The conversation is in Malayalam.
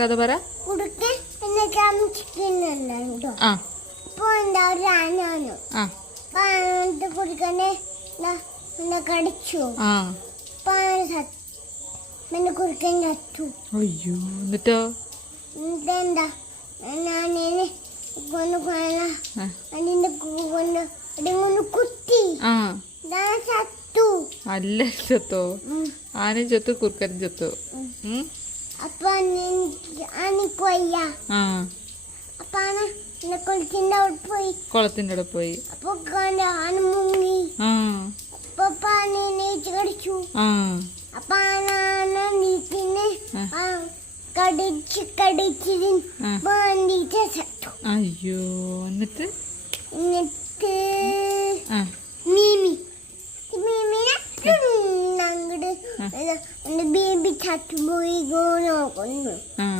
കഥ പറ. കടിച്ചു കുറുക്കൻ ചത്തു. അയ്യോ, എന്നിട്ടോ? എന്താ ഞാനേനെ അതിന്റെ കൊണ്ട് കുത്തി ചത്തു. അല്ല, ചത്തോ? ആനയും ചത്തു, കുറുക്കനും ചത്തു. അപ്പൊ എനിക്ക് വയ്യ. അപ്പൊ കുളത്തിന്റെ അവിടെ പോയി. അപ്പൊ ആന മുങ്ങി. അപ്പൊ കടിച്ചു. അപ്പൊ ആന നീറ്റിന് കടിച്ചിട്ട് ചത്തു. അയ്യോ, എന്നിട്ട് ബേബി ചത്തുപോയി നോക്കുന്നു.